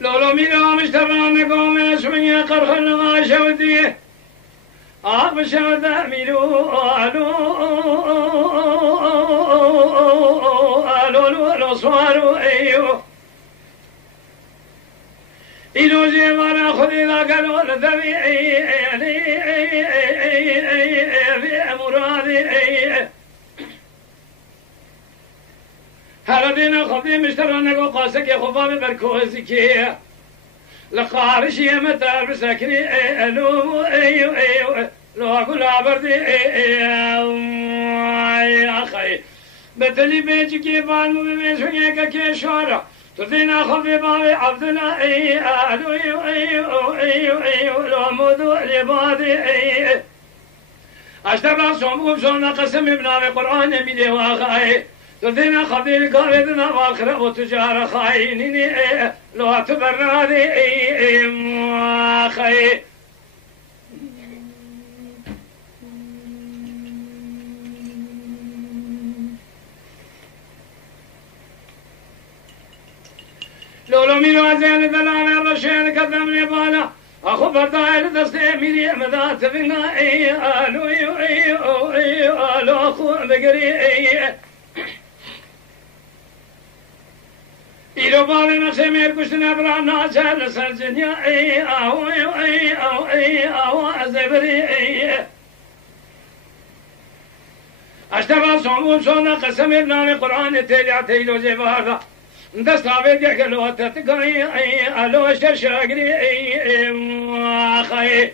لولو میرا مشتبان قومش من قرخ نغاشودیه آب شوده میرو آلو آلو سوارو ایو اینو جیوانا خودی لاغلو لذبی مرادی هر دین خودی مشتبان نگو قاسه که خوبا برکوزی که لخارشی متر بسکری الو ایو لو اقول عبردي يا اخي بتلي بيجي كيفان بيشونيك كيشورا تدينا خفي بابي عبدنا ايو لو مودو لبادي اشتبع صوم صوم قسم ابن القران ميدي واخاي تدينا خفي القاعدنا واخره وتجاره خاينين لو تبرنادي اخي لولو ميرو زين دلان الرشيد قدم بالا اخو بردايل دستي ميري مدات فينا الو الو اخو بقري إلو بالي مسمير كشنا برانا جال سرجنيا او ازبري اشتبه صوم صوم قسم ابن القرآن تيلي تيلو جبارا دست عبد يكلو تتقي الو ششاقري اخي